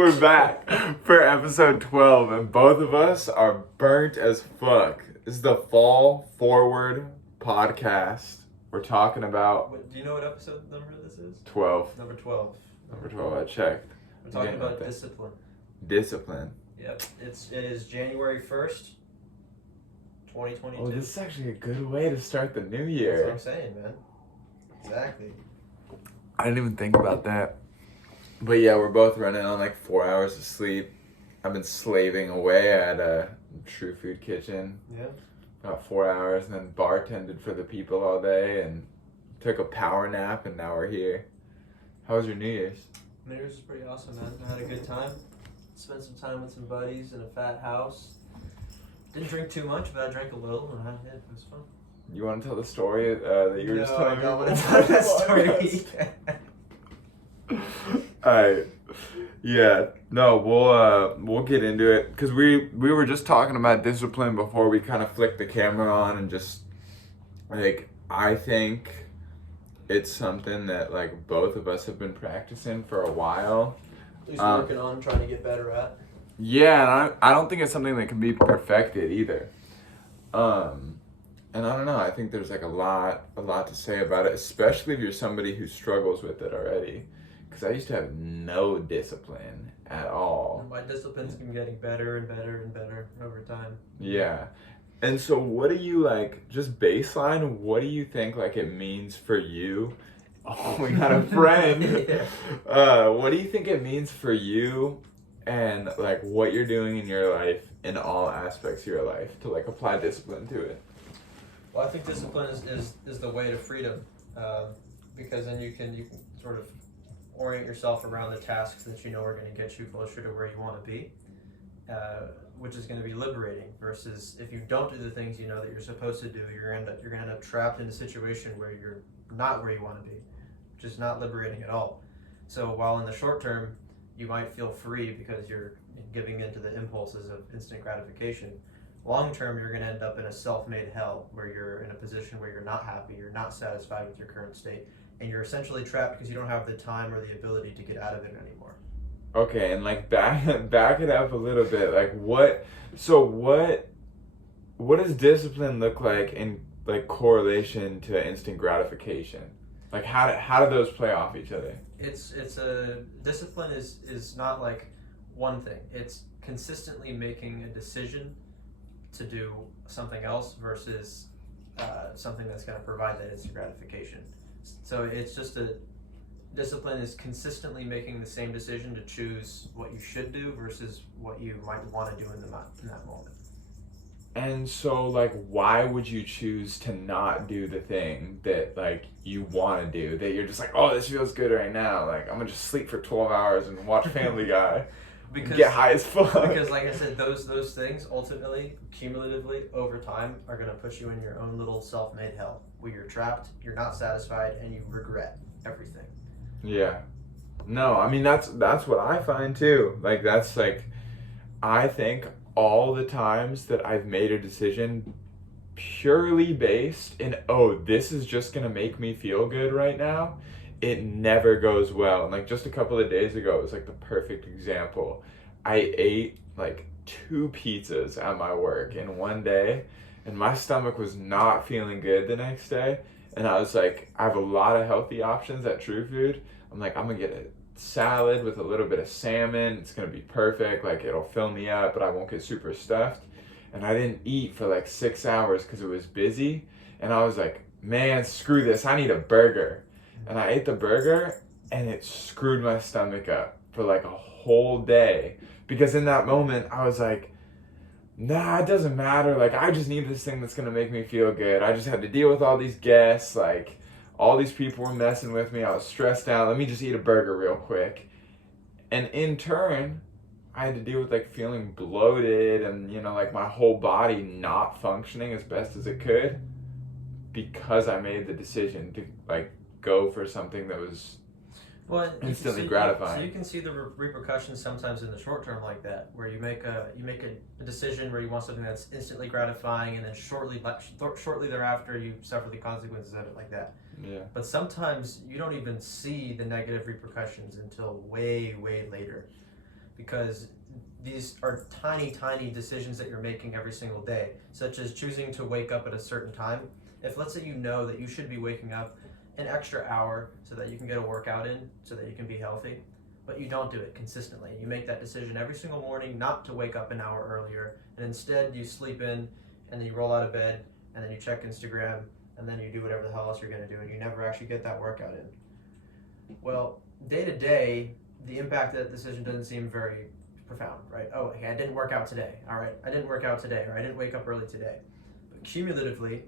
We're back for episode 12, and both of us are burnt as fuck. This is the Fall Forward podcast. We're talking about... Do you know what episode number this is? 12. Number 12. Number 12, I checked. We're talking about discipline. Discipline. Yep. It is January 1st, 2022. Oh, this is actually a good way to start the new year. That's what I'm saying, man. Exactly. I didn't even think about that. But yeah, we're both running on like 4 hours of sleep. I've been slaving away at a True Food Kitchen. Yeah. About 4 hours, and then bartended for the people all day and took a power nap, and now we're here. How was your New Year's? New Year's was pretty awesome, man. I had a good time. Spent some time with some buddies in a fat house. Didn't drink too much, but I drank a little, and it was fun. You want to tell the story that you were just telling me? No, I don't want to tell that story. Alright. Yeah. No, we'll get into it, because we were just talking about discipline before we kind of flicked the camera on, and just like, I think it's something that like both of us have been practicing for a while. At least working on, trying to get better at. Yeah, and I don't think it's something that can be perfected either. And I don't know, I think there's like a lot to say about it, especially if you're somebody who struggles with it already. Because I used to have no discipline at all. My discipline's been getting better and better and better over time. Yeah. And so what do you like, just baseline, what do you think like it means for you? Oh, we got a friend. Yeah. What do you think it means for you and like what you're doing in your life, in all aspects of your life, to like apply discipline to it? Well, I think discipline is the way to freedom, because then you can sort of orient yourself around the tasks that you know are going to get you closer to where you want to be, which is going to be liberating. Versus if you don't do the things you know that you're supposed to do, you're going to end up trapped in a situation where you're not where you want to be, which is not liberating at all. So while in the short term you might feel free because you're giving into the impulses of instant gratification, long term you're going to end up in a self-made hell where you're in a position where you're not happy, you're not satisfied with your current state, and you're essentially trapped because you don't have the time or the ability to get out of it anymore. Okay, and like back it up a little bit. Like what does discipline look like in like correlation to instant gratification? Like how do those play off each other? It's a discipline is not like one thing. It's consistently making a decision to do something else versus something that's going to provide that instant gratification. So it's just discipline is consistently making the same decision to choose what you should do versus what you might want to do in that moment. And so like why would you choose to not do the thing that like you want to do, that you're just like, oh, this feels good right now, like I'm gonna just sleep for 12 hours and watch Family Guy? Because, get high as fuck. Because like I said, those things ultimately, cumulatively, over time, are going to put you in your own little self-made hell where you're trapped, you're not satisfied, and you regret everything. Yeah. No, I mean, that's what I find too. Like, that's like, I think all the times that I've made a decision purely based in, oh, this is just going to make me feel good right now, it never goes well. And like just a couple of days ago, it was like the perfect example. I ate like 2 pizzas at my work in one day, and my stomach was not feeling good the next day. And I was like, I have a lot of healthy options at True Food. I'm like, I'm gonna get a salad with a little bit of salmon. It's gonna be perfect. Like it'll fill me up, but I won't get super stuffed. And I didn't eat for like 6 hours because it was busy. And I was like, man, screw this. I need a burger. And I ate the burger, and it screwed my stomach up for like a whole day. Because in that moment, I was like, nah, it doesn't matter. Like, I just need this thing that's going to make me feel good. I just had to deal with all these guests. Like, all these people were messing with me. I was stressed out. Let me just eat a burger real quick. And in turn, I had to deal with like feeling bloated and, you know, like my whole body not functioning as best as it could because I made the decision to like go for something that was instantly gratifying. So you can see the repercussions sometimes in the short term like that, where you make a decision where you want something that's instantly gratifying, and then shortly thereafter you suffer the consequences of it like that. Yeah. But sometimes you don't even see the negative repercussions until way later, because these are tiny, tiny decisions that you're making every single day, such as choosing to wake up at a certain time. If let's say you know that you should be waking up an extra hour so that you can get a workout in, so that you can be healthy, but you don't do it consistently. You make that decision every single morning not to wake up an hour earlier, and instead you sleep in, and then you roll out of bed, and then you check Instagram, and then you do whatever the hell else you're going to do, and you never actually get that workout in. Well, day to day, the impact of that decision doesn't seem very profound, right? Oh, hey, I didn't work out today. All right, I didn't work out today, or I didn't wake up early today. But cumulatively,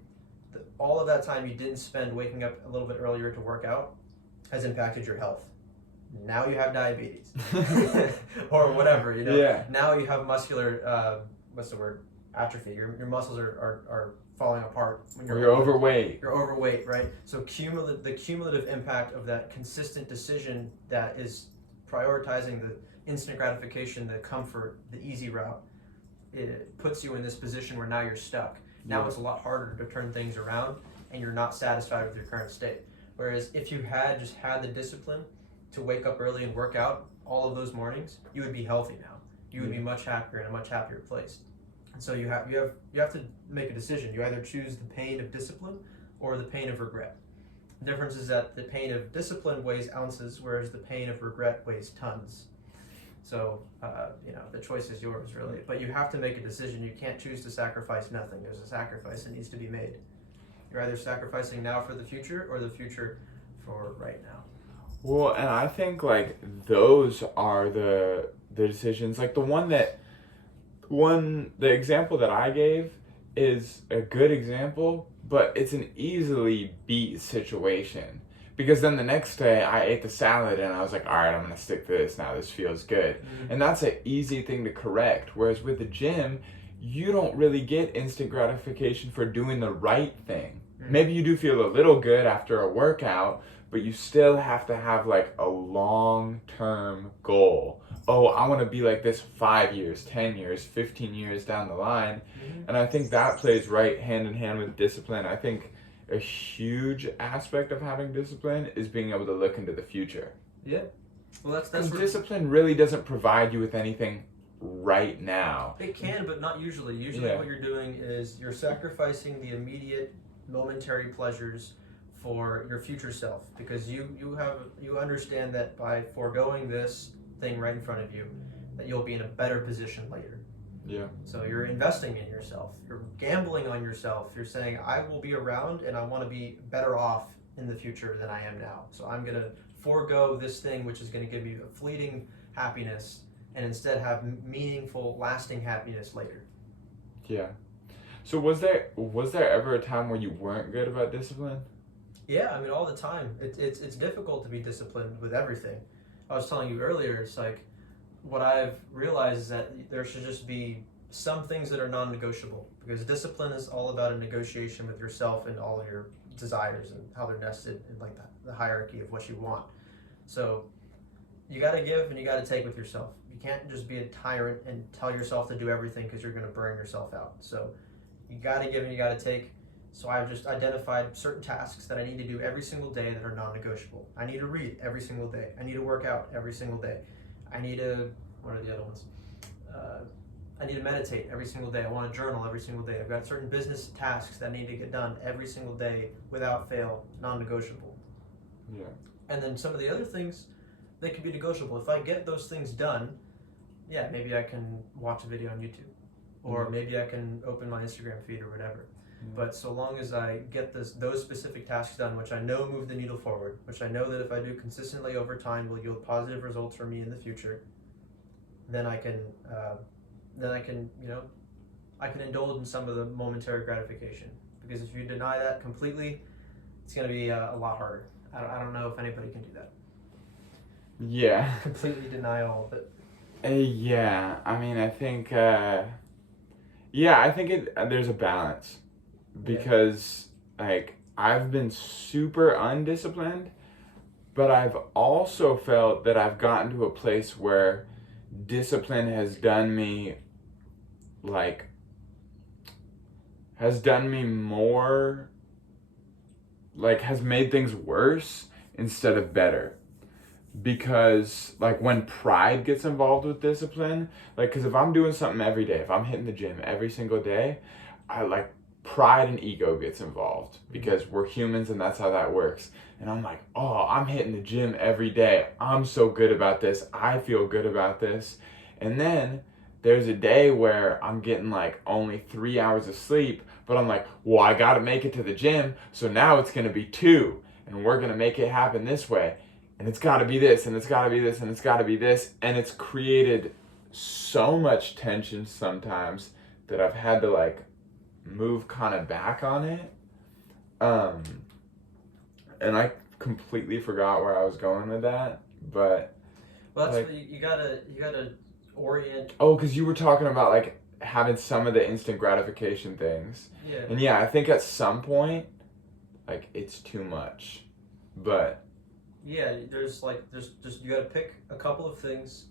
all of that time you didn't spend waking up a little bit earlier to work out has impacted your health. Now you have diabetes or whatever, you know. Yeah. Now you have muscular, atrophy. Your muscles are falling apart when you're overweight. You're overweight, right? So the cumulative impact of that consistent decision that is prioritizing the instant gratification, the comfort, the easy route, it puts you in this position where now you're stuck. Now it's a lot harder to turn things around, and you're not satisfied with your current state. Whereas if you had just had the discipline to wake up early and work out all of those mornings, you would be healthy now. You would be much happier in a much happier place. And so you have to make a decision. You either choose the pain of discipline or the pain of regret. The difference is that the pain of discipline weighs ounces, whereas the pain of regret weighs tons. So, the choice is yours, really. But you have to make a decision. You can't choose to sacrifice nothing. There's a sacrifice that needs to be made. You're either sacrificing now for the future or the future for right now. Well, and I think, like, those are the decisions. Like, the example that I gave is a good example, but it's an easily beat situation. Because then the next day I ate the salad and I was like, all right, I'm going to stick to this now. This feels good. Mm-hmm. And that's an easy thing to correct. Whereas with the gym, you don't really get instant gratification for doing the right thing. Mm-hmm. Maybe you do feel a little good after a workout, but you still have to have like a long-term goal. Oh, I want to be like this 5 years, 10 years, 15 years down the line. Mm-hmm. And I think that plays right hand in hand with discipline. I think a huge aspect of having discipline is being able to look into the future. Yeah. Well, that's because discipline really doesn't provide you with anything right now. It can, but not usually. Usually what you're doing is you're sacrificing the immediate momentary pleasures for your future self, because you understand that by foregoing this thing right in front of you, that you'll be in a better position later. Yeah. So you're investing in yourself. You're gambling on yourself. You're saying, I will be around and I want to be better off in the future than I am now. So I'm going to forego this thing which is going to give me a fleeting happiness and instead have meaningful, lasting happiness later. Yeah. So was there ever a time where you weren't good about discipline? Yeah, I mean, all the time. It's difficult to be disciplined with everything. I was telling you earlier, it's like, what I've realized is that there should just be some things that are non-negotiable, because discipline is all about a negotiation with yourself and all of your desires and how they're nested in like the hierarchy of what you want. So you got to give and you got to take with yourself. You can't just be a tyrant and tell yourself to do everything, because you're going to burn yourself out. So you got to give and you got to take. So I've just identified certain tasks that I need to do every single day that are non-negotiable. I need to read every single day. I need to work out every single day. I need to, what are the other ones? I need to meditate every single day. I want to journal every single day. I've got certain business tasks that need to get done every single day without fail, non-negotiable. Yeah. And then some of the other things, they can be negotiable. If I get those things done, yeah, maybe I can watch a video on YouTube, or maybe I can open my Instagram feed or whatever. But so long as I get those specific tasks done, which I know move the needle forward, which I know that if I do consistently over time will yield positive results for me in the future, then I can indulge in some of the momentary gratification. Because if you deny that completely, it's going to be a lot harder. I don't know if anybody can do that. Yeah. Completely deny all of it. Yeah. I mean, I think. I think there's a balance. Because like I've been super undisciplined, but I've also felt that I've gotten to a place where discipline has done me more, like has made things worse instead of better. because like when pride gets involved with discipline, like because if I'm doing something every day, if I'm hitting the gym every single day, I like pride and ego gets involved because we're humans and that's how that works. And I'm like, oh, I'm hitting the gym every day. I'm so good about this. I feel good about this. And then there's a day where I'm getting like only 3 hours of sleep, but I'm like, well, I got to make it to the gym. So now it's going to be 2 and we're going to make it happen this way. And it's got to be this and it's got to be this and it's got to be this. And it's created so much tension sometimes that I've had to like move kind of back on it. And I completely forgot where I was going with that, but Well, that's like, what you gotta orient. oh, because you were talking about like having some of the instant gratification things. Yeah. And yeah, I think at some point, like it's too much. But Yeah, there's just you gotta pick a couple of things,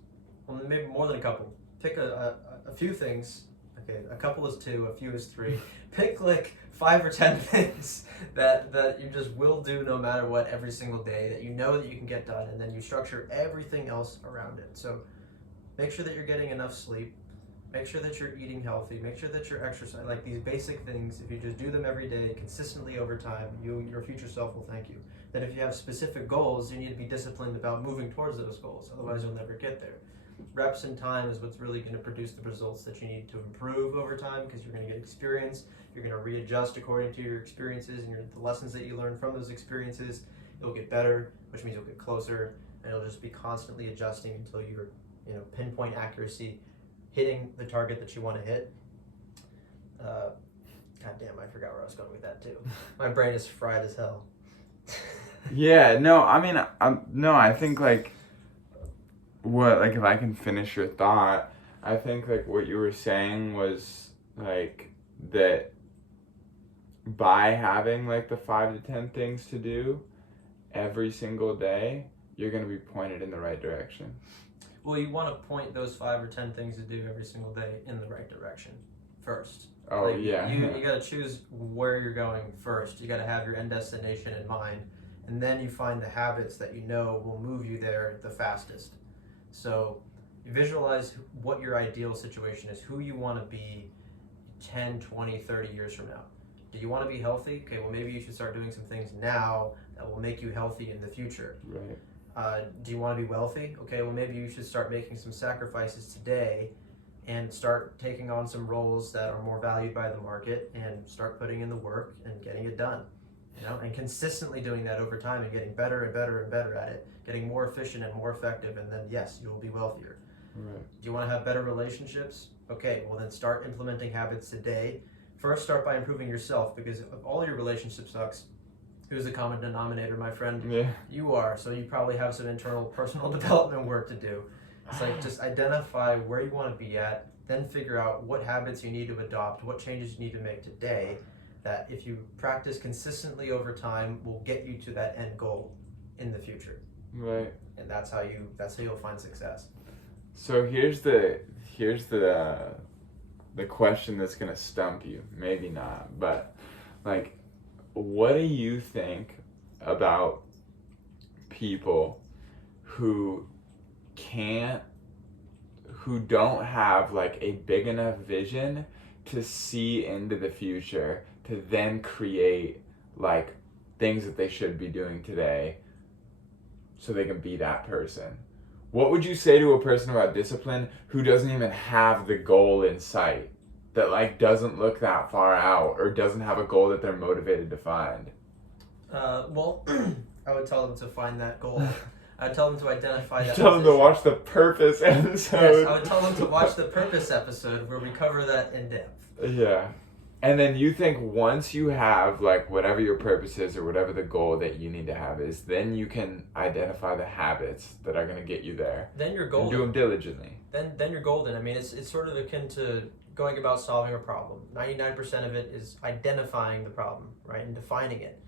well maybe more than a couple. Pick a few things. Okay, a couple is 2, a few is 3. Pick like 5 or 10 things that you just will do no matter what every single day that you know that you can get done, and then you structure everything else around it. So make sure that you're getting enough sleep. Make sure that you're eating healthy. Make sure that you're exercising. Like these basic things, if you just do them every day, consistently over time, your future self will thank you. Then if you have specific goals, you need to be disciplined about moving towards those goals. Otherwise, you'll never get there. Reps and time is what's really going to produce the results that you need to improve over time, because you're going to get experience. You're going to readjust according to your experiences and the lessons that you learn from those experiences. It'll get better, which means you'll get closer, and it'll just be constantly adjusting until you're, pinpoint accuracy, hitting the target that you want to hit. God damn, I forgot where I was going with that too. My brain is fried as hell. yeah, no, I mean, I think like if I can finish your thought, I think like what you were saying was like that by having like the 5 to 10 things to do every single day, you're going to be pointed in the right direction. Well, you want to point those 5 or 10 things to do every single day in the right direction first. Oh, like, yeah. You got to choose where you're going first. You got to have your end destination in mind, and then you find the habits that you know will move you there the fastest. So you visualize what your ideal situation is, who you want to be 10, 20, 30 years from now. Do you want to be healthy? Okay, well, maybe you should start doing some things now that will make you healthy in the future. Right. Do you want to be wealthy? Okay, well, maybe you should start making some sacrifices today and start taking on some roles that are more valued by the market and start putting in the work and getting it done. And consistently doing that over time and getting better and better and better at it, getting more efficient and more effective, and then yes, you'll be wealthier. Right. Do you want to have better relationships? Okay, well then start implementing habits today. First, start by improving yourself, because if all your relationship sucks, who's the common denominator, my friend? Yeah. You are, so you probably have some internal personal development work to do. It's like just identify where you want to be at, then figure out what habits you need to adopt, what changes you need to make today, that if you practice consistently over time will get you to that end goal in the future. Right. And that's how you'll find success. So here's the question that's gonna stump you. Maybe not, but like, what do you think about people who don't have like a big enough vision to see into the future, to then create like things that they should be doing today so they can be that person? What would you say to a person about discipline who doesn't even have the goal in sight, that like doesn't look that far out or doesn't have a goal that they're motivated to find? Well, I would tell them to find that goal. I would tell them to identify that. Tell them to watch the Purpose episode. Yes, I would tell them to watch the Purpose episode where we cover that in depth. Yeah. And then you think once you have like whatever your purpose is or whatever the goal that you need to have is, then you can identify the habits that are going to get you there. Then you're golden. And do them diligently. Then you're golden. I mean, it's sort of akin to going about solving a problem. 99% of it is identifying the problem, right, and defining it.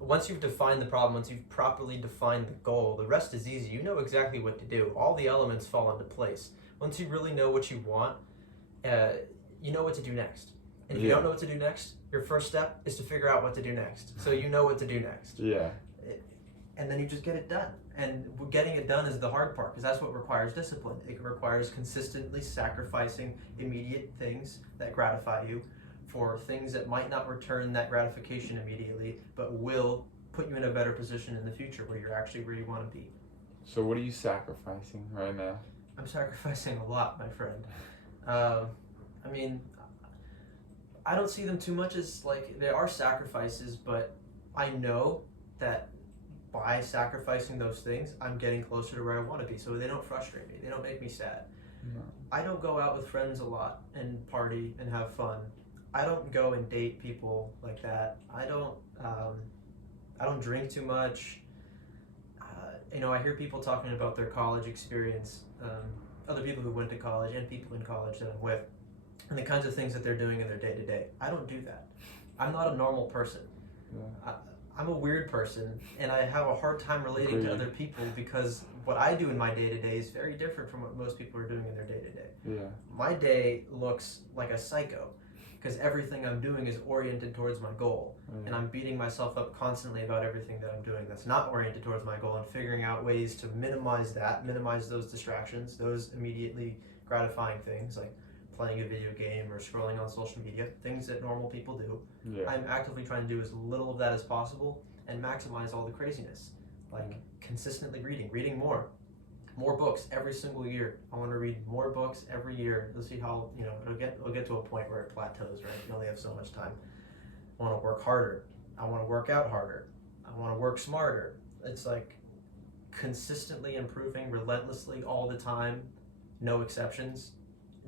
Once you've defined the problem, once you've properly defined the goal, the rest is easy. You know exactly what to do. All the elements fall into place. Once you really know what you want, you know what to do next. And if you don't know what to do next, your first step is to figure out what to do next. So you know what to do next. Yeah. and then you just get it done. And getting it done is the hard part, because that's what requires discipline. It requires consistently sacrificing immediate things that gratify you for things that might not return that gratification immediately, but will put you in a better position in the future where you're actually where you want to be. So what are you sacrificing right now? I'm sacrificing a lot, my friend. I mean, I don't see them too much as like they are sacrifices, but I know that by sacrificing those things, I'm getting closer to where I want to be. So they don't frustrate me. They don't make me sad. No. I don't go out with friends a lot and party and have fun. I don't go and date people like that. I don't drink too much. I hear people talking about their college experience, other people who went to college and people in college that I'm with, and the kinds of things that they're doing in their day to day. I don't do that. I'm not a normal person. Yeah. I'm a weird person, and I have a hard time relating to other people because what I do in my day to day is very different from what most people are doing in their day to day. Yeah. My day looks like a psycho because everything I'm doing is oriented towards my goal, and I'm beating myself up constantly about everything that I'm doing that's not oriented towards my goal and figuring out ways to minimize those distractions, those immediately gratifying things like playing a video game or scrolling on social media, things that normal people do. Yeah. I'm actively trying to do as little of that as possible and maximize all the craziness, like consistently reading more books every single year. I want to read more books every year. Let's see how it'll get to a point where it plateaus, right? You only have so much time. I want to work harder. I want to work out harder. I want to work smarter. It's like consistently improving relentlessly all the time, no exceptions,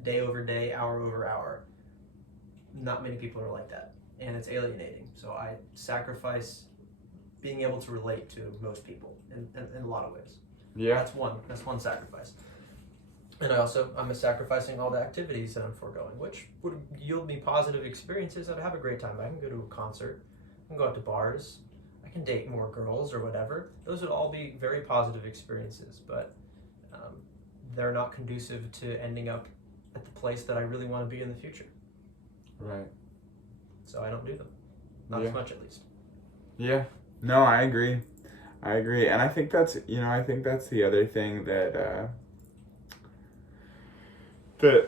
day over day, hour over hour. Not many people are like that, and it's alienating. So I sacrifice being able to relate to most people in a lot of ways. Yeah. That's one sacrifice. And I'm sacrificing all the activities that I'm foregoing, which would yield me positive experiences. I'd have a great time. I can go to a concert, I can go out to bars, I can date more girls or whatever. Those would all be very positive experiences, but they're not conducive to ending up at the place that I really want to be in the future. Right. So I don't do them. Not as much, at least. Yeah. No, I agree. And I think that's the other thing that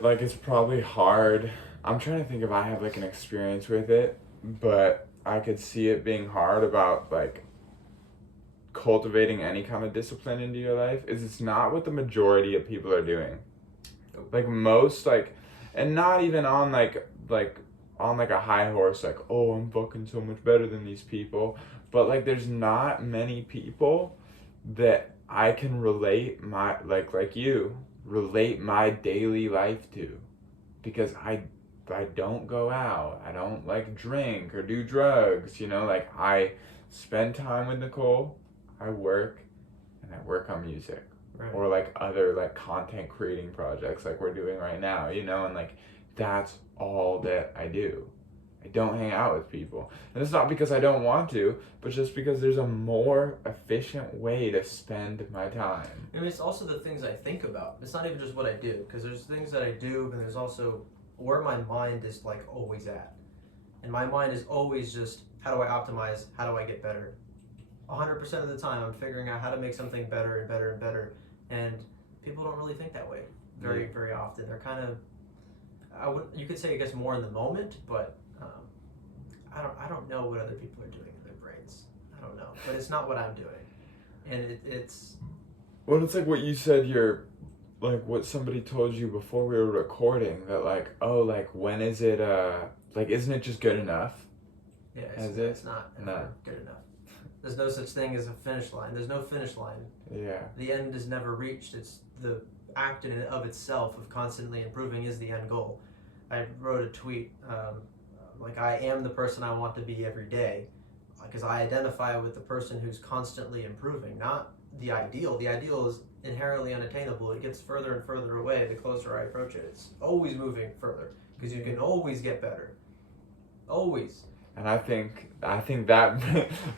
like it's probably hard. I'm trying to think if I have like an experience with it, but I could see it being hard about like cultivating any kind of discipline into your life is it's not what the majority of people are doing. Like most and not even on on a high horse, like, oh, I'm fucking so much better than these people. But like there's not many people that I can relate my relate my daily life to, because I don't go out, I don't like drink or do drugs, like I spend time with Nicole, I work, and I work on music. Right. Or like other like content creating projects like we're doing right now, and like that's all that I do. I don't hang out with people. And it's not because I don't want to, but just because there's a more efficient way to spend my time. I mean, it's also the things I think about. It's not even just what I do, because there's things that I do, and there's also where my mind is like always at. And my mind is always just, how do I optimize? How do I get better? 100% of the time, I'm figuring out how to make something better and better and better. And people don't really think that way very, very often. They're kind of, you could say, I guess, more in the moment, but I don't know what other people are doing in their brains. I don't know, but it's not what I'm doing, and it's. Well, it's like what you said. Like what somebody told you before we were recording, that like, oh, like when is it? Like, isn't it just good enough? Yeah, it's not ever good enough. There's no such thing as a finish line. There's no finish line. Yeah. The end is never reached. It's the act in and of itself of constantly improving is the end goal. I wrote a tweet, like, I am the person I want to be every day, because I identify with the person who's constantly improving, not the ideal. The ideal is inherently unattainable. It gets further and further away the closer I approach it. It's always moving further, because you can always get better. Always. And I think that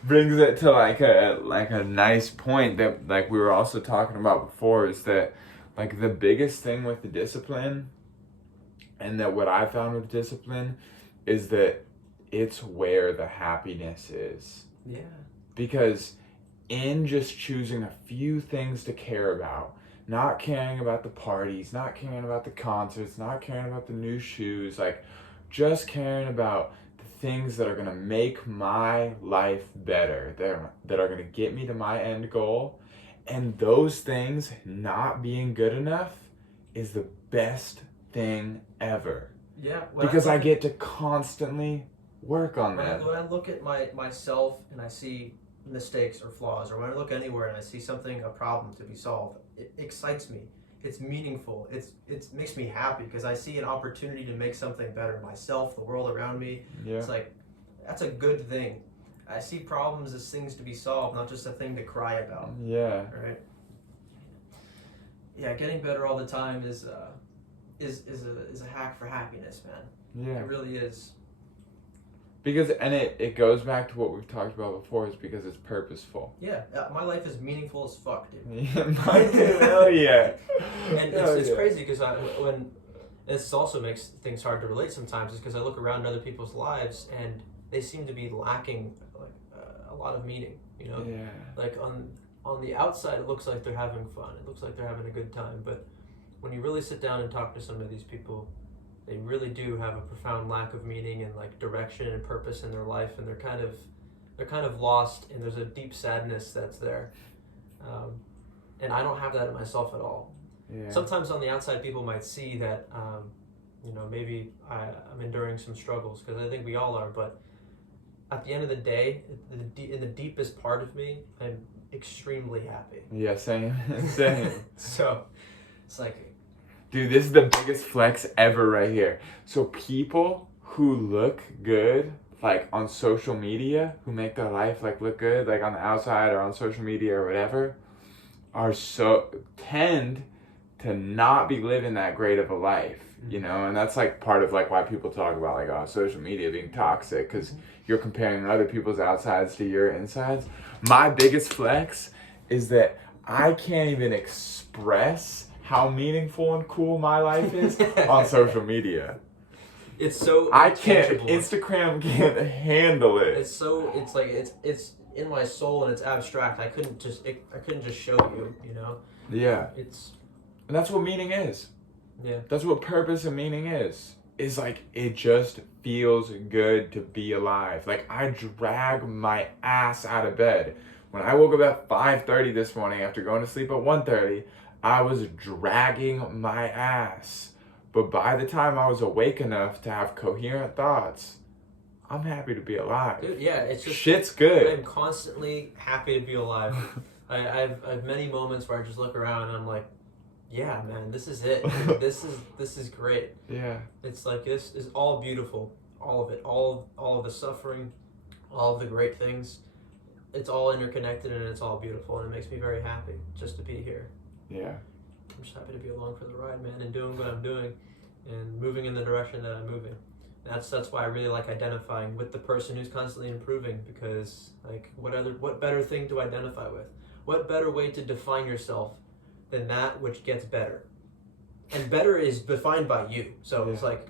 brings it to like a nice point that like we were also talking about before, is that like the biggest thing with the discipline, and that what I found with discipline is that it's where the happiness is. Yeah. Because in just choosing a few things to care about, not caring about the parties, not caring about the concerts, not caring about the new shoes, like just caring about the things that are going to make my life better, that are going to get me to my end goal. And those things not being good enough is the best thing ever. Yeah. Because I get to constantly work on them. When I look at myself and I see mistakes or flaws, or when I look anywhere and I see something, a problem to be solved, it excites me. It's meaningful. It makes me happy because I see an opportunity to make something better, myself, the world around me. Yeah. It's like, that's a good thing. I see problems as things to be solved, not just a thing to cry about. Yeah. Right. Yeah, getting better all the time is a hack for happiness, man. Yeah. It really is. Because, and it goes back to what we've talked about before, is because it's purposeful. Yeah, my life is meaningful as fuck, dude. Hell yeah. And it's crazy because when this also makes things hard to relate sometimes, is because I look around other people's lives and they seem to be lacking like a lot of meaning. You know, Yeah. like on the outside, it looks like they're having fun. It looks like they're having a good time, but when you really sit down and talk to some of these people, they really do have a profound lack of meaning and like direction and purpose in their life, and they're kind of lost, and there's a deep sadness that's there. And I don't have that in myself at all. Yeah. Sometimes on the outside, people might see that, maybe I'm enduring some struggles, because I think we all are. But at the end of the day, in the deepest part of me, I'm extremely happy. Yeah, same. Same. So it's like, dude, this is the biggest flex ever right here. So people who look good, like on social media, who make their life like look good, like on the outside or on social media or whatever, tend to not be living that great of a life, you know? And that's like part of like why people talk about like social media being toxic, because you're comparing other people's outsides to your insides. My biggest flex is that I can't even express how meaningful and cool my life is on social media. It's so I can't. Instagram can't handle it. It's like it's in my soul and it's abstract. I couldn't just show you, you know. Yeah. And that's what meaning is. Yeah. That's what purpose and meaning is. Is like, it just feels good to be alive. Like, I drag my ass out of bed. When I woke up at 5:30 this morning after going to sleep at 1:30, I was dragging my ass. But by the time I was awake enough to have coherent thoughts, I'm happy to be alive. Dude, yeah, it's just shit's good. I'm constantly happy to be alive. I've many moments where I just look around and I'm like, yeah, man, this is it. This is great. Yeah. It's like, this is all beautiful. All of it. All of the suffering, all of the great things. It's all interconnected and it's all beautiful, and it makes me very happy just to be here. Yeah. I'm just happy to be along for the ride, man, and doing what I'm doing and moving in the direction that I'm moving. That's why I really like identifying with the person who's constantly improving, because like what better thing to identify with? What better way to define yourself than that which gets better? And better is defined by you. So It's like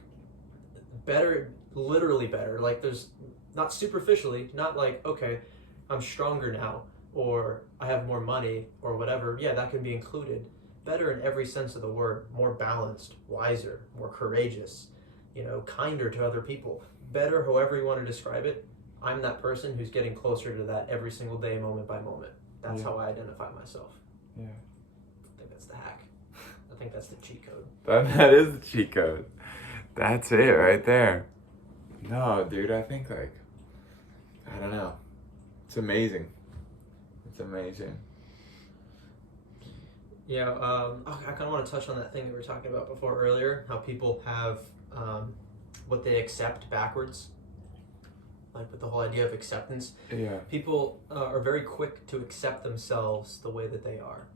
better, literally better. Like, there's not superficially, not like, okay, I'm stronger now, or I have more money, or whatever. Yeah, that can be included. Better in every sense of the word. More balanced, wiser, more courageous, kinder to other people. Better, however you want to describe it. I'm that person who's getting closer to that every single day, moment by moment. That's how I identify myself. Yeah. I think that's the hack. I think that's the cheat code. That is the cheat code. That's it right there. No, dude, I think I don't know. It's amazing. It's amazing. Yeah, I kind of want to touch on that thing that we were talking about before earlier, how people have what they accept backwards, like with the whole idea of acceptance. Yeah. People are very quick to accept themselves the way that they are,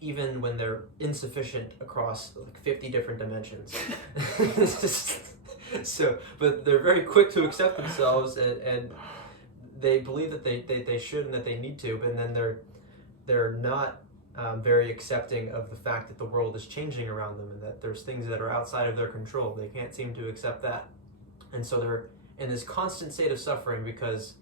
even when they're insufficient across like 50 different dimensions. But they're very quick to accept themselves, and they believe that they should and that they need to, but then they're not very accepting of the fact that the world is changing around them and that there's things that are outside of their control. They can't seem to accept that. And so they're in this constant state of suffering because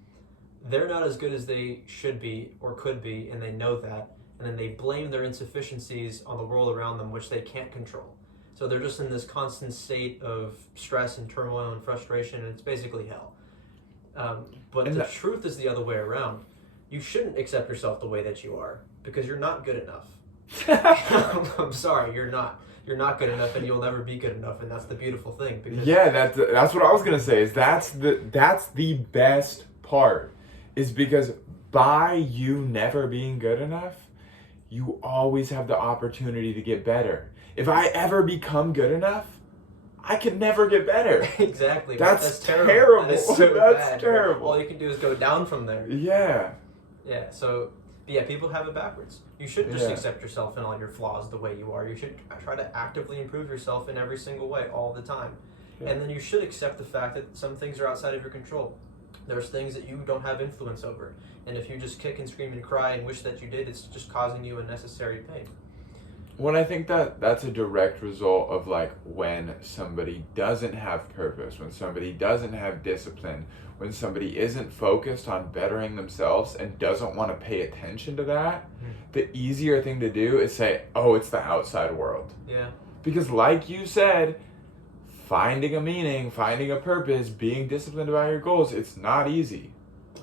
they're not as good as they should be or could be, and they know that, and then they blame their insufficiencies on the world around them, which they can't control. So they're just in this constant state of stress and turmoil and frustration, and it's basically hell. But the truth is the other way around. You shouldn't accept yourself the way that you are, because you're not good enough. I'm sorry, you're not. You're not good enough, and you'll never be good enough, and that's the beautiful thing. Because that's what I was gonna say. Is that's the best part, is because by you never being good enough, you always have the opportunity to get better. If I ever become good enough, I can never get better. Exactly. That's terrible. That is so that's bad. terrible. All you can do is go down from there. Yeah. Yeah. So people have it backwards. You shouldn't just accept yourself and all your flaws the way you are. You should try to actively improve yourself in every single way all the time. Yeah. And then you should accept the fact that some things are outside of your control. There's things that you don't have influence over. And if you just kick and scream and cry and wish that you did, it's just causing you unnecessary pain. Well, I think that's a direct result of like when somebody doesn't have purpose, when somebody doesn't have discipline, when somebody isn't focused on bettering themselves and doesn't want to pay attention to that, the easier thing to do is say, oh, it's the outside world. Yeah. Because like you said, finding a meaning, finding a purpose, being disciplined about your goals, it's not easy.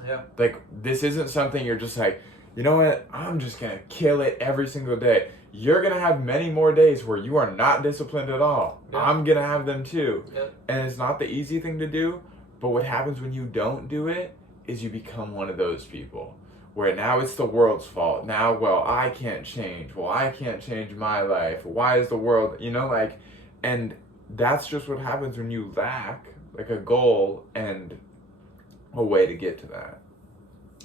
Yeah. Like, this isn't something you're just like, you know what, I'm just going to kill it every single day. You're going to have many more days where you are not disciplined at all. Yeah. I'm going to have them too. Yep. And it's not the easy thing to do, but what happens when you don't do it is you become one of those people where now it's the world's fault. Now, well, I can't change. Well, I can't change my life. Why is the world, and that's just what happens when you lack like a goal and a way to get to that.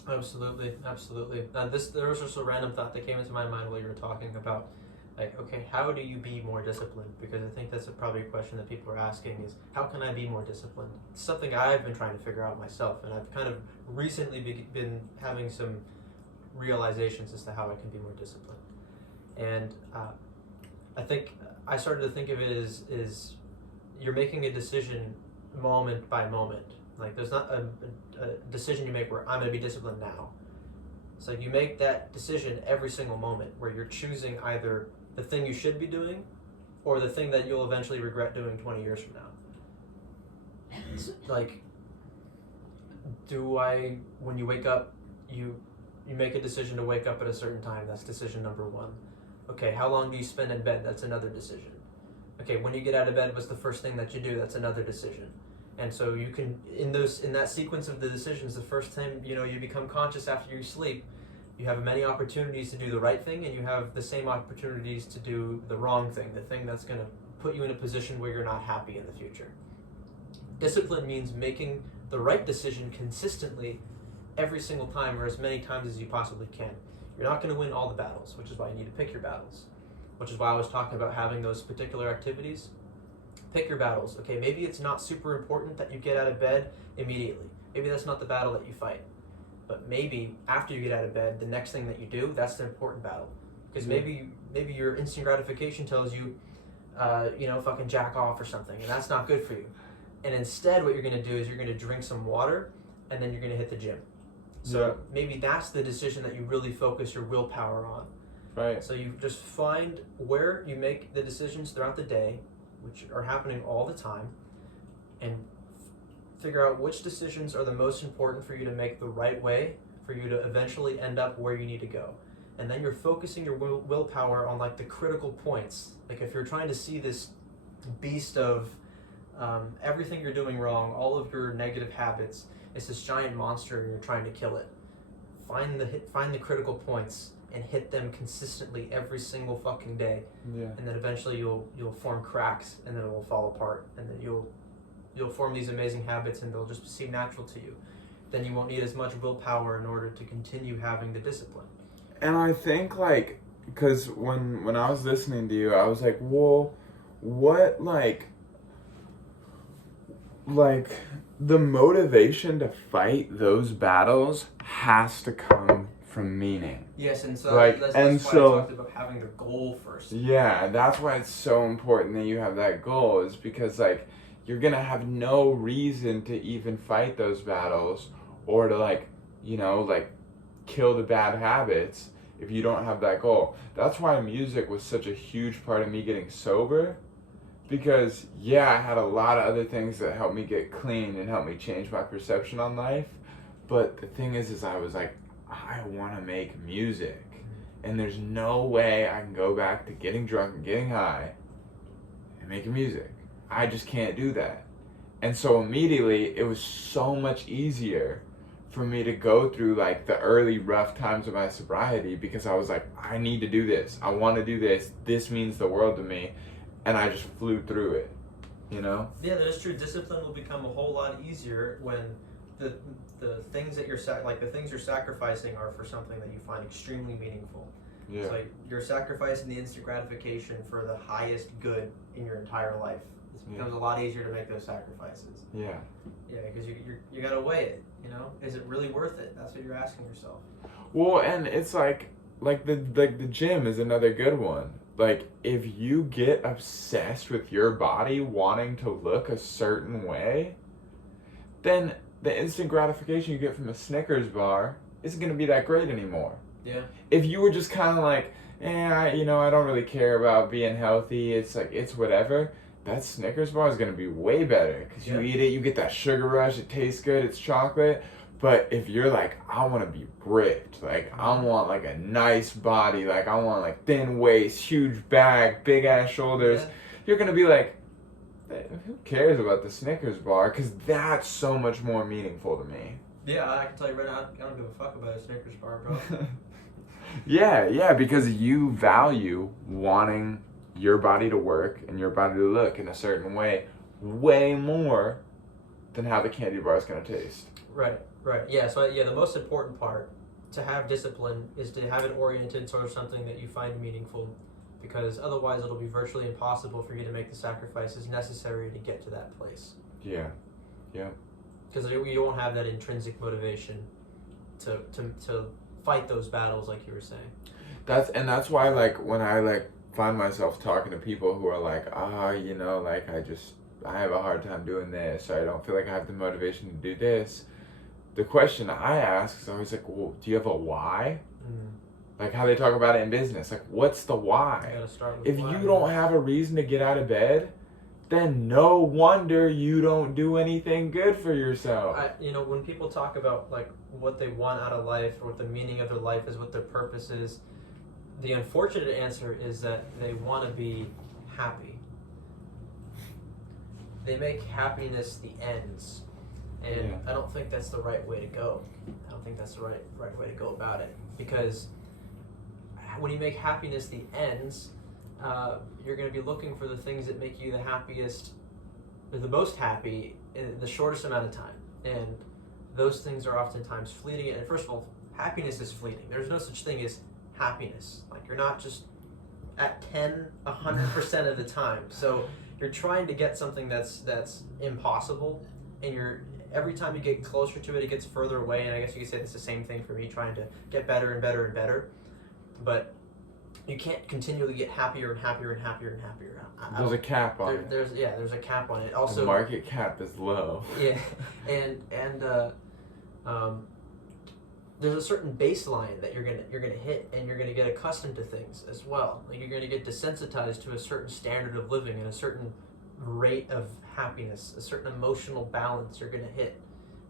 Absolutely. There was just a random thought that came into my mind while you were talking about, like, okay, how do you be more disciplined? Because I think that's probably a question that people are asking is, how can I be more disciplined? It's something I've been trying to figure out myself, and I've kind of recently been having some realizations as to how I can be more disciplined. And I think I started to think of it as you're making a decision moment by moment. Like, there's not a decision you make where I'm going to be disciplined now. It's like you make that decision every single moment where you're choosing either the thing you should be doing or the thing that you'll eventually regret doing 20 years from now. It's like, when you wake up, you make a decision to wake up at a certain time. That's decision number one. Okay, how long do you spend in bed? That's another decision. Okay, when you get out of bed, what's the first thing that you do? That's another decision. And so you can, in that sequence of the decisions, the first time you become conscious after you sleep, you have many opportunities to do the right thing, and you have the same opportunities to do the wrong thing, the thing that's going to put you in a position where you're not happy in the future. Discipline means making the right decision consistently every single time, or as many times as you possibly can. You're not going to win all the battles, which is why you need to pick your battles, which is why I was talking about having those particular activities. Pick your battles. Okay, maybe it's not super important that you get out of bed immediately. Maybe that's not the battle that you fight. But maybe after you get out of bed, the next thing that you do, that's the important battle. Because maybe your instant gratification tells you, fucking jack off or something, and that's not good for you. And instead, what you're going to do is you're going to drink some water, and then you're going to hit the gym. So maybe that's the decision that you really focus your willpower on. Right. So you just find where you make the decisions throughout the day, which are happening all the time, and figure out which decisions are the most important for you to make the right way for you to eventually end up where you need to go. And then you're focusing your willpower on like the critical points. Like if you're trying to see this beast of everything you're doing wrong, all of your negative habits, it's this giant monster and you're trying to kill it. Find the critical points and hit them consistently every single fucking day. Yeah. And then eventually you'll form cracks, and then it will fall apart, and then you'll form these amazing habits, and they'll just seem natural to you. Then you won't need as much willpower in order to continue having the discipline. And I think because when I was listening to you, I was like, well, what like the motivation to fight those battles has to come from meaning. Yes, and so that's why I talked about having the goal first. Yeah, that's why it's so important that you have that goal, is because you're gonna have no reason to even fight those battles or to like kill the bad habits if you don't have that goal. That's why music was such a huge part of me getting sober, because I had a lot of other things that helped me get clean and helped me change my perception on life. But the thing is I was like, I want to make music, and there's no way I can go back to getting drunk and getting high and making music. I just can't do that. And so immediately it was so much easier for me to go through like the early rough times of my sobriety, because I was like, I need to do this. I want to do this. This means the world to me. And I just flew through it, Yeah, that is true. Discipline will become a whole lot easier when the things that the things you're sacrificing are for something that you find extremely meaningful. Yeah. It's like you're sacrificing the instant gratification for the highest good in your entire life. It becomes a lot easier to make those sacrifices. Yeah. Yeah, because you gotta weigh it. Is it really worth it? That's what you're asking yourself. Well, and it's like the gym is another good one. Like, if you get obsessed with your body wanting to look a certain way, then the instant gratification you get from a Snickers bar isn't going to be that great anymore. Yeah. If you were just kind of like, I don't really care about being healthy, it's like, it's whatever, that Snickers bar is going to be way better, because you eat it, you get that sugar rush, it tastes good, it's chocolate. But if you're like, I want to be ripped, like I want like a nice body, like I want like thin waist, huge back, big ass shoulders, you're going to be like, who cares about the Snickers bar? Because that's so much more meaningful to me. Yeah, I can tell you right now, I don't give a fuck about a Snickers bar, bro. Yeah, because you value wanting your body to work and your body to look in a certain way way more than how the candy bar is going to taste. Right. Yeah, so the most important part to have discipline is to have it oriented towards something that you find meaningful, because otherwise it'll be virtually impossible for you to make the sacrifices necessary to get to that place. Yeah. Because you won't have that intrinsic motivation to fight those battles, like you were saying. That's why, like, when I find myself talking to people who are like, I have a hard time doing this, or I don't feel like I have the motivation to do this. The question I ask is always like, well, do you have a why? Like how they talk about it in business. Like, what's the why? You gotta start with if why. You don't have a reason to get out of bed, then no wonder you don't do anything good for yourself. When people talk about like what they want out of life, or what the meaning of their life is, what their purpose is, the unfortunate answer is that they want to be happy. They make happiness the ends. And I don't think that's the right way to go. I don't think that's the right way to go about it. Because when you make happiness the ends, you're going to be looking for the things that make you the happiest, or the most happy in the shortest amount of time. And those things are oftentimes fleeting. And first of all, happiness is fleeting. There's no such thing as happiness. Like, you're not just at 100% of the time. So you're trying to get something that's impossible, and every time you get closer to it, it gets further away. And I guess you could say it's the same thing for me, trying to get better and better and better. But you can't continually get happier and happier and happier and happier. There's a cap on it. There's a cap on it. Also, the market cap is low. Yeah, and there's a certain baseline that you're gonna hit, and you're gonna get accustomed to things as well. Like, you're gonna get desensitized to a certain standard of living and a certain rate of happiness, a certain emotional balance you're gonna hit.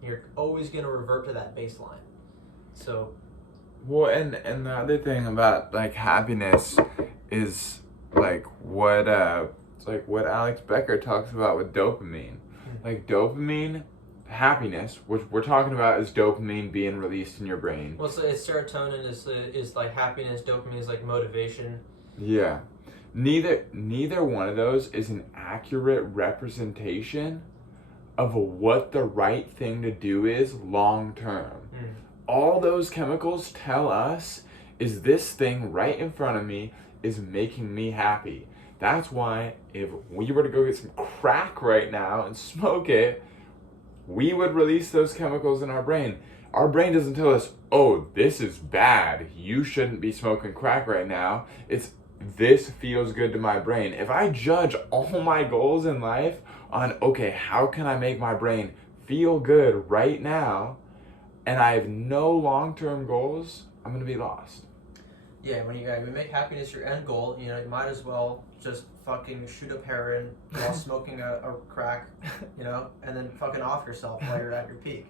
You're always gonna revert to that baseline. So, well, and the other thing about like happiness is like what Alex Becker talks about with dopamine. Like dopamine, happiness, which we're talking about, is dopamine being released in your brain. Well, so it's serotonin is like happiness, dopamine is like motivation. Yeah. Neither one of those is an accurate representation of what the right thing to do is long term. All those chemicals tell us is this thing right in front of me is making me happy. That's why if we were to go get some crack right now and smoke it, we would release those chemicals in our brain. Our brain doesn't tell us, oh, this is bad, you shouldn't be smoking crack right now. It's, this feels good to my brain. If I judge all my goals in life on, okay, how can I make my brain feel good right now, and I have no long-term goals, I'm gonna be lost. Yeah, when you make happiness your end goal, you might as well just fucking shoot up heroin while smoking a crack, and then fucking off yourself while you're at your peak.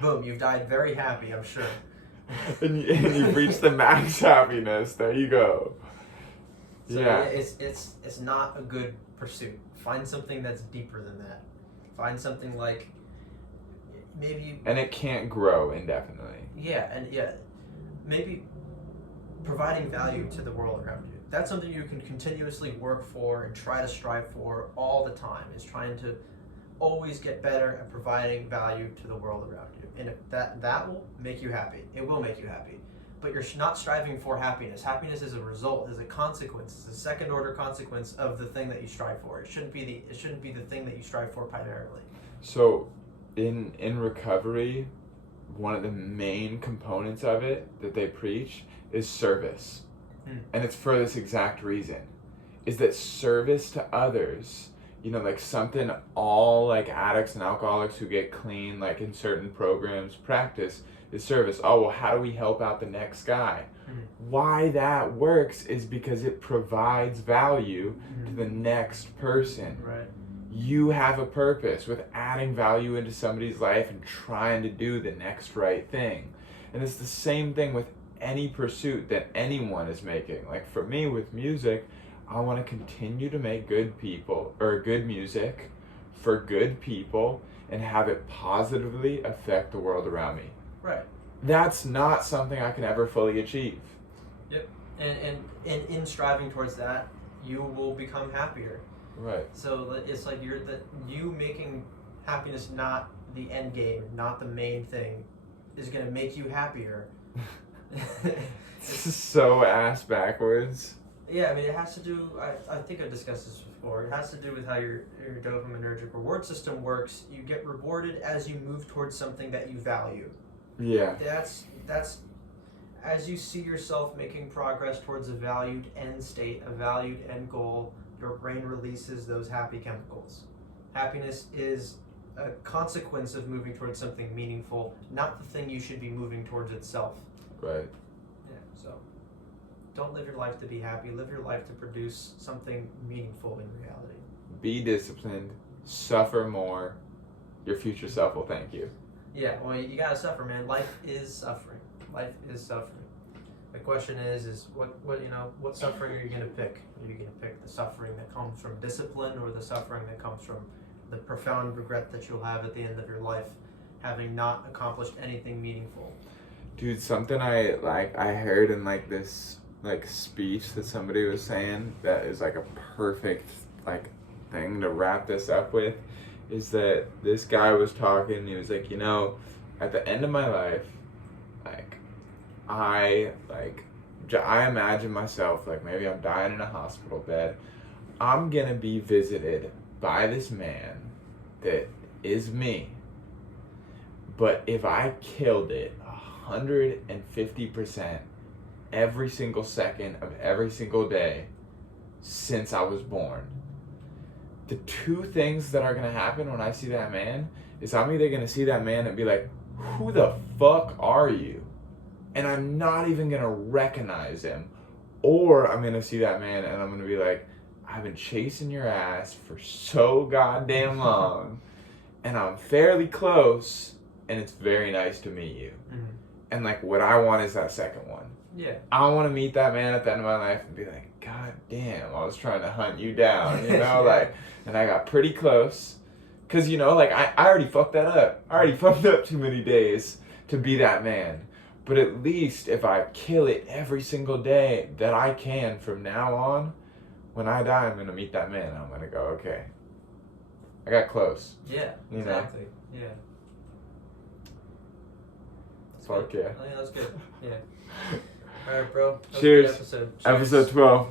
Boom, you've died very happy, I'm sure. and you've reached the max happiness. There you go. So yeah. It's not a good pursuit. Find something that's deeper than that. Find something like maybe. And it can't grow indefinitely. Maybe providing value to the world around you. That's something you can continuously work for and try to strive for all the time. Is trying to always get better at providing value to the world around you. And if that will make you happy. It will make you happy. But you're not striving for happiness. Happiness is a result, is a consequence, it's a second order consequence of the thing that you strive for. It shouldn't be the thing that you strive for primarily. So in recovery, one of the main components of it that they preach is service. And it's for this exact reason. Is that service to others, like something all like addicts and alcoholics who get clean, like in certain programs, practice is service. Oh, well, how do we help out the next guy? Why that works is because it provides value to the next person. Right. You have a purpose with adding value into somebody's life and trying to do the next right thing. And it's the same thing with any pursuit that anyone is making. Like for me with music, I want to continue to make good music for good people and have it positively affect the world around me. Right. That's not something I can ever fully achieve. Yep. And in striving towards that, you will become happier. Right. So it's like you making happiness not the end game, not the main thing, is going to make you happier. This is so ass backwards. Yeah, I mean, it has to do, I think I've discussed this before, it has to do with how your dopaminergic reward system works. You get rewarded as you move towards something that you value. Yeah. That's as you see yourself making progress towards a valued end state, a valued end goal, your brain releases those happy chemicals. Happiness is a consequence of moving towards something meaningful, not the thing you should be moving towards itself. Right. Yeah, so don't live your life to be happy, live your life to produce something meaningful in reality. Be disciplined, suffer more, your future self will thank you. Yeah, well, you gotta suffer, man. Life is suffering. Life is suffering. The question is what suffering are you gonna pick? Are you gonna pick the suffering that comes from discipline, or the suffering that comes from the profound regret that you'll have at the end of your life, having not accomplished anything meaningful? Dude, something I heard in this speech that somebody was saying that is like a perfect thing to wrap this up with, is that this guy was talking, he was like, at the end of my life, I imagine myself, maybe I'm dying in a hospital bed, I'm gonna be visited by this man that is me, but if I killed it 150% every single second of every single day since I was born, the two things that are going to happen when I see that man is I'm either going to see that man and be like, who the fuck are you? And I'm not even going to recognize him. Or I'm going to see that man and I'm going to be like, I've been chasing your ass for so goddamn long and I'm fairly close and it's very nice to meet you. Mm-hmm. And what I want is that second one. Yeah. I want to meet that man at the end of my life and be like, God damn, I was trying to hunt you down, Yeah. And I got pretty close. Because, I already fucked that up. I already fucked up too many days to be that man. But at least if I kill it every single day that I can from now on, when I die, I'm going to meet that man. I'm going to go, okay, I got close. Yeah, exactly. Yeah. Fuck yeah. I think that's good. Yeah. All right, bro. That was a Cheers. good episode. Cheers. Episode 12.